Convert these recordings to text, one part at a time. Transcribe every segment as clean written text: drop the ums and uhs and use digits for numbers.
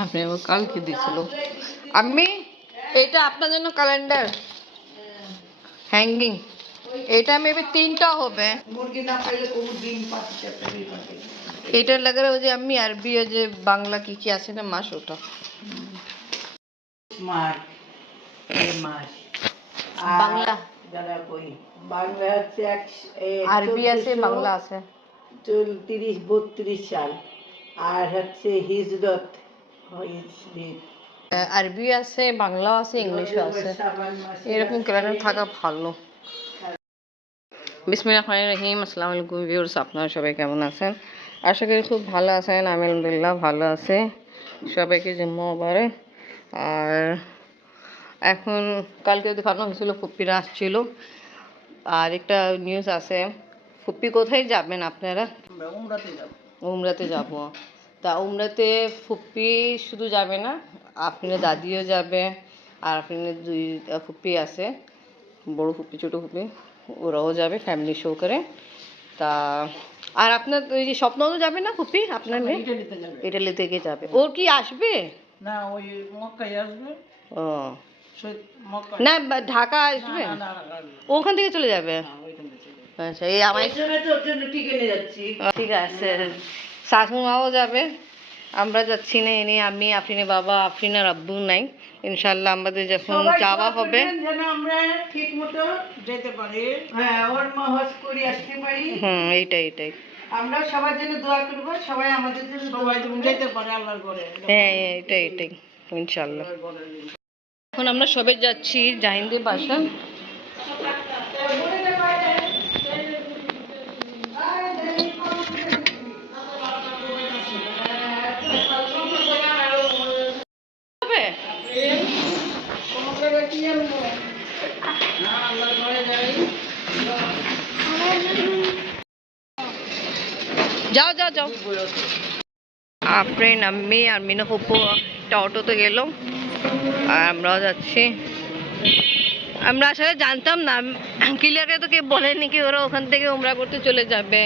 আপনি ও কালকে দিছিল। আমি এটা আপনার জন্য ক্যালেন্ডার হ্যাঙ্গিং, এটা মেবি 3টা হবে। এটা লাগে ওই যে আমি আরবি যে বাংলা কি কি আছে না মাস ওটা বাংলা বাংলা হচ্ছে আরবি আছে বাংলা আছে 32 সাল, আর হচ্ছে হিজরত আরবি আছে বাংলা আছে ইংলিশও আছে, এরকম ক্যালেন্ডার থাকা ভালো। বিসমিল্লাহির রহমানির রহিম। আসসালামু আলাইকুম ভিউয়ার্স, আপনারা সবাই কেমন আছেন? আশা করি খুব ভালো আছেন। আমি আলহামদুলিল্লাহ ভালো আছি। সবাইকে জুম্মা মুবারক। আর এখন কালকে দেখানো হয়েছিল ফুপ্পিরা আসছিল, আর একটা নিউজ আছে। ফুপ্পি কোথায় যাবেন আপনারা? উমরাতে যাব। তা উমরাতে ফুপ্পি শুধু যাবে না, আপনার দাদিও যাবে, আর আপনার 2 ফুপ্পি আছে, বড় ফুপ্পি ছোটো ফুপ্পি, ওরাও যাবে ফ্যামিলি শো করে। তা আর আপনার ওই যে স্বপ্ন তো যাবে না ফুপ্পি আপনার মেয়ে? ইটালি থেকে যাবে। ওর কি আসবে না, ওই মক্কায় আসবে। ও না, ঢাকা আসবে, ওখান থেকে চলে যাবে। আচ্ছা, এই আমার ঠিক আছে। শাশুড়াও যাবে, আমরা যাচ্ছি না। এনে আমি, আফরিনের বাবা, আফরিনের আব্বু নাই। ইনশাল্লাহ আমাদের যখন যাওয়া হবে যেন আমরা ঠিক মতো যেতে পারি, ওর হজ করে আসতে পারি। এইটাই আমরা সবার জন্য দোয়া করব, সবাই আমাদের জন্য সবাই যেতে পারে আল্লাহর ঘরে। হ্যাঁ, এটাই ইনশাল্লাহ। এখন আমরা সবাই যাচ্ছি জাহিনদের বাসা। যাও আফরিন, আম্মি আর মিনা ফুপু একটা অটোতে গেল, আর আমরাও যাচ্ছি। আমরা আসলে জানতাম না, ক্লিয়ারে তো কেউ বলেনি কি ওরা ওখান থেকে উমরা করতে চলে যাবে।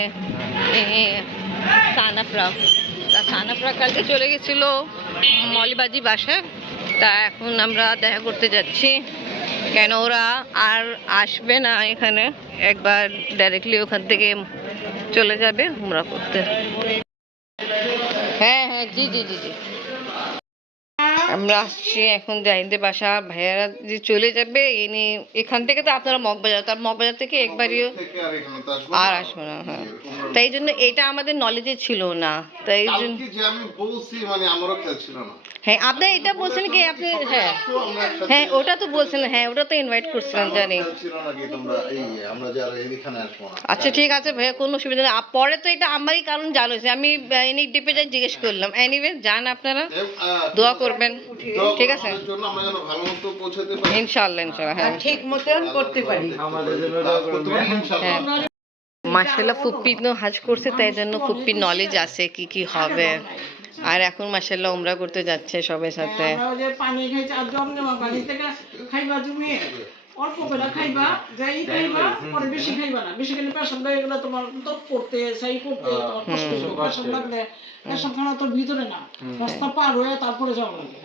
সানাফরা কালকে চলে গেছিল মলিবাজি বাসায়। তা এখন আমরা দেখা করতে যাচ্ছি, কেন ওরা আর আসবে না এখানে, একবার ডাইরেক্টলি ওখান থেকে চলে যাবে উমরা করতে। হ্যাঁ জি। আমরা আসছি এখন জাহিনদের বাসা। ভাইয়ারা যে চলে যাবে এনে এখান থেকে, তো আপনারা মগবাজার, তার মগবাজার থেকে একবারও আর আসবো না। হ্যাঁ, তাই জন্য এটা আমাদের নলেজে ছিল না, তাই জন্য হ্যাঁ আপনার এটা বলছেন কি আপনি, হ্যাঁ ওটা তো বলছেন, হ্যাঁ ওটা তো ইনভাইট করছিলেন জানি। আচ্ছা ঠিক আছে ভাইয়া, কোনো অসুবিধা নেই। পরে তো এটা আমারই কারণ জানোছে, আমি এনে ডিপে যাই জিজ্ঞেস করলাম। এনিওয়ে যান, আপনারা দোয়া করবেন, ঠিক আছে? ইনশাআল্লাহ হ্যাঁ ঠিক মতন করতে পারি। হ্যাঁ মাশাআল্লাহ, ফুপ্পি তো হাজ করছে, তাই জন্য ফুপ্পির নলেজ আছে কি কি হবে। আর এখন মাশাআল্লাহ উমরা করতে যাচ্ছে সবার সাথে। পানি খাইছে আর জম জমা পানি থেকে খাইবা, তুমি অল্প করে খাইবা, যাই খাইবা, পরে বেশি খাইবা না। বেশি খেলে পেশাব হয়ে গেলে তোমার তপ করতে সাই করতে কষ্ট হবে। পেশাব লাগলে পেশাব খানা তোর ভিতরে না, রাস্তা পার হয়ে তারপরে যাওয়া লাগে।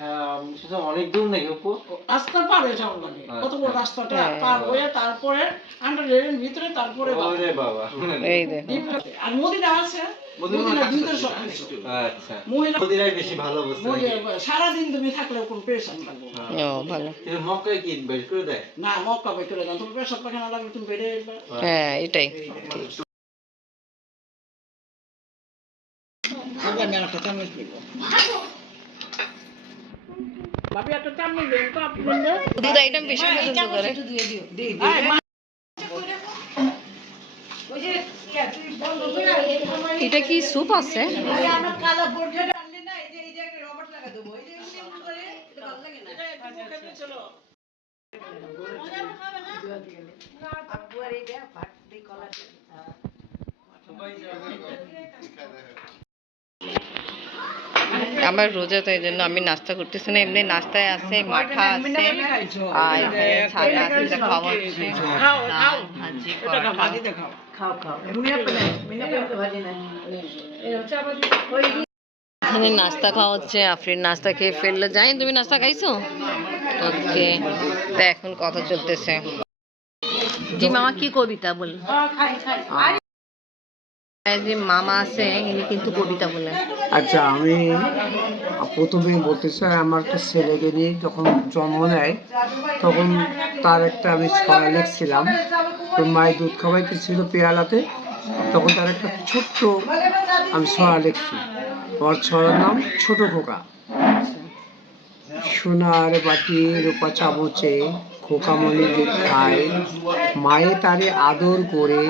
অনেক দূর নাকি আপু? রাস্তা পার হয়ে যাওয়া লাগে, কত বড় রাস্তাটা পার হয়ে তারপরে আন্ডারগ্রাউন্ডের ভিতরে তারপরে বাবা। এই দেখো, আর মদিনা আছে, মদিনার ভিতরে সব কিছু। আচ্ছা, মদিনায় বেশি ভালো বলছে। সারাদিন তুমি থাকলেও কোনো পেরেশান লাগবে না। ও ভালো। মক্কায় কি বের করে দেয়? না, মক্কা বের করে দেন, তুমি পেশাব পায়খানা লাগলে তুমি বেরিয়ে আসবে। হ্যাঁ এটাই। আমি একটা চামচ দিব, ভাবি একটা চামচ দেন তো আপনি। দুধ আইটেম বেশি পছন্দ করে। এটা কি স্যুপ আছে? আমার রোজা, তো এই জন্য আমি নাস্তা করতেছি না। এমনি নাস্তায় আছে মাঠা আছে, আর ছানা আছে, এটা খাওয়া হচ্ছে। এখানে নাস্তা খাওয়া হচ্ছে, আফরিন নাস্তা খেয়ে ফেললো। জানি তুমি নাস্তা খাইছো? ওকে, তা এখন কথা চলতেছে। জি মামা কি কবিতা বল? যে মামা আছে ইনি কিন্তু কবিতা বলে। আচ্ছা, আমি প্রথমে বলতে চাই, আমার একটা ছেলেকে নিয়ে যখন জন্ম নেয় তখন তার একটা আমি ছড়া লিখছিলাম। তো মায়ের দুধ খাওয়াইতে ছিল পেয়ালাতে, তখন তার একটা ছোট্ট আমি ছড়া লিখছি। আমার ছড়ার নাম ছোট খোকা। সোনার বাটি রূপা চামচে খোকামণি দুধ খায়, মায়ে তারে আদর করে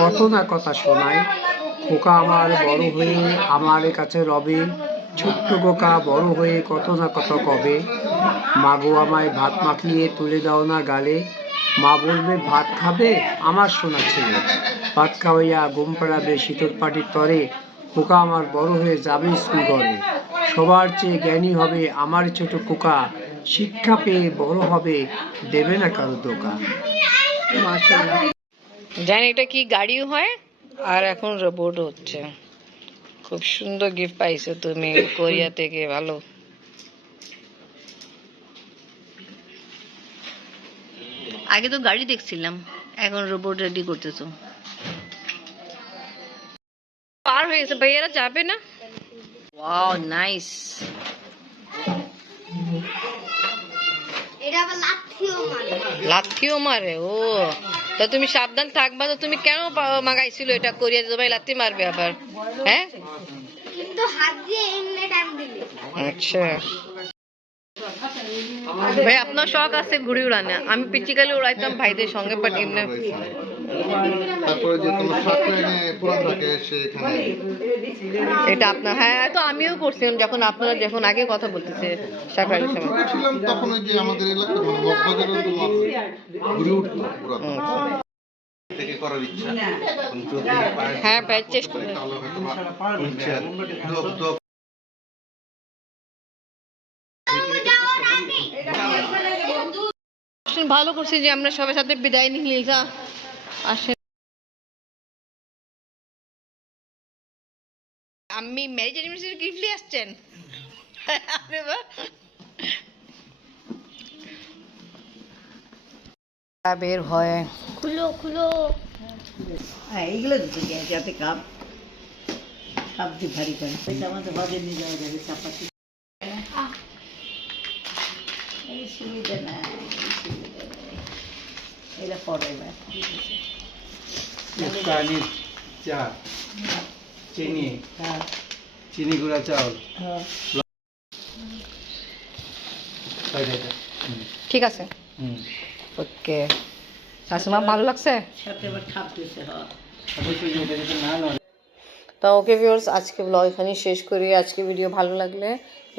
কত না কথা শোনায়। খোকা আমার বড় হয়ে আমার কাছে রবে, ছোট্ট খোকা বড় হয়ে কত না কত কবে। মাগো আমায় ভাত মাখিয়ে তুলে দাও না গালে, মা বলবে ভাত খাবে আমার সোনা ছেলে। ভাত খাওয়াইয়া ঘুম পাড়াবে শীতল পাটির তরে, খোকা আমার বড় হয়ে যাবে স্কুল ঘরে। সবার চেয়ে জ্ঞানী হবে আমার ছোট খোকা, শিক্ষা পেয়ে বড় হবে দেবে না কারো ধোঁকা। মাশাআল্লাহ। জানি এটা কি গাড়ি হয় আর এখন রোবট হচ্ছে। খুব সুন্দর গিফট পাইছো তুমি কোরিয়া থেকে, ভালো। আগে তো গাড়ি দেখছিলাম, এখন রোবট রেডি করতেছো। পার হয়ে গেছে, ভাইয়ারা যাবে না? Wow nice. এটা আবার লাথিও মারে? ও, তা তুমি সাবধান থাকবা। তো তুমি কেন মাগাইছিল এটা কোরিয়া, তোমায় লাথি মারবে আবার? হ্যাঁ, কিন্তু হাত দিয়ে এমনি টান দিলে। আচ্ছা ভাই, আপনার শখ আছে ঘুড়ি উড়ানো? আমি পিচিকালে উড়াইতাম ভাইদের সঙ্গে, বাট এমনি তারপরে যে তোমার সাকরাইনে পুরান ঢাকা এসে এখানে এটা আপনার, হ্যাঁ তো আমিও করছিলাম যখন আপনারা যখন আগে কথা বলতেছে সাকরাইলের ছোট সময়। ছিলাম তখন ওই যে আমাদের এলাকায় মানে মগবাজারে তোমার ঘুরে উঠতো পুরান থেকে করার ইচ্ছা এখন যদি পারে হ্যাঁ ভাই, চেষ্টা তাহলে হয়তো হুইলচেয়ার দোক দোক ভালো করছি যে আমরা সবার সাথে বিদায় নিয়ে লিজা আসেন। আমি ম্যারেজ অ্যানিভার্সারি গিফট নিয়ে আসছেন? আরে বাহ। বের হয় খুলো খুলো। হ্যাঁ, এইগুলো দিতে গিয়ে যাতে কাপ কাপ দিয়ে ভারী করে এটা আমাদের বাজে নিয়ে যাওয়া যাবে চাপাতি। এই সুবিধা নাই, এই সুবিধা নাই, এটা পরে এবার চাইনিজ চা, চিনি, হ্যাঁ চিনি গুঁড়া চাউল। হ্যাঁ ঠিক আছে। ওকে শাশুমা, ভালো লাগছে? সাথে আবার খাপ দিতে হয়। তো ওকে ভিউয়ার্স, আজকে ব্লগ এখানেই শেষ করি। আজকে ভিডিও ভালো লাগলে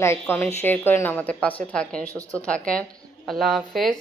লাইক কমেন্ট শেয়ার করেন, আমাদের পাশে থাকেন, সুস্থ থাকেন। আল্লাহ হাফেজ।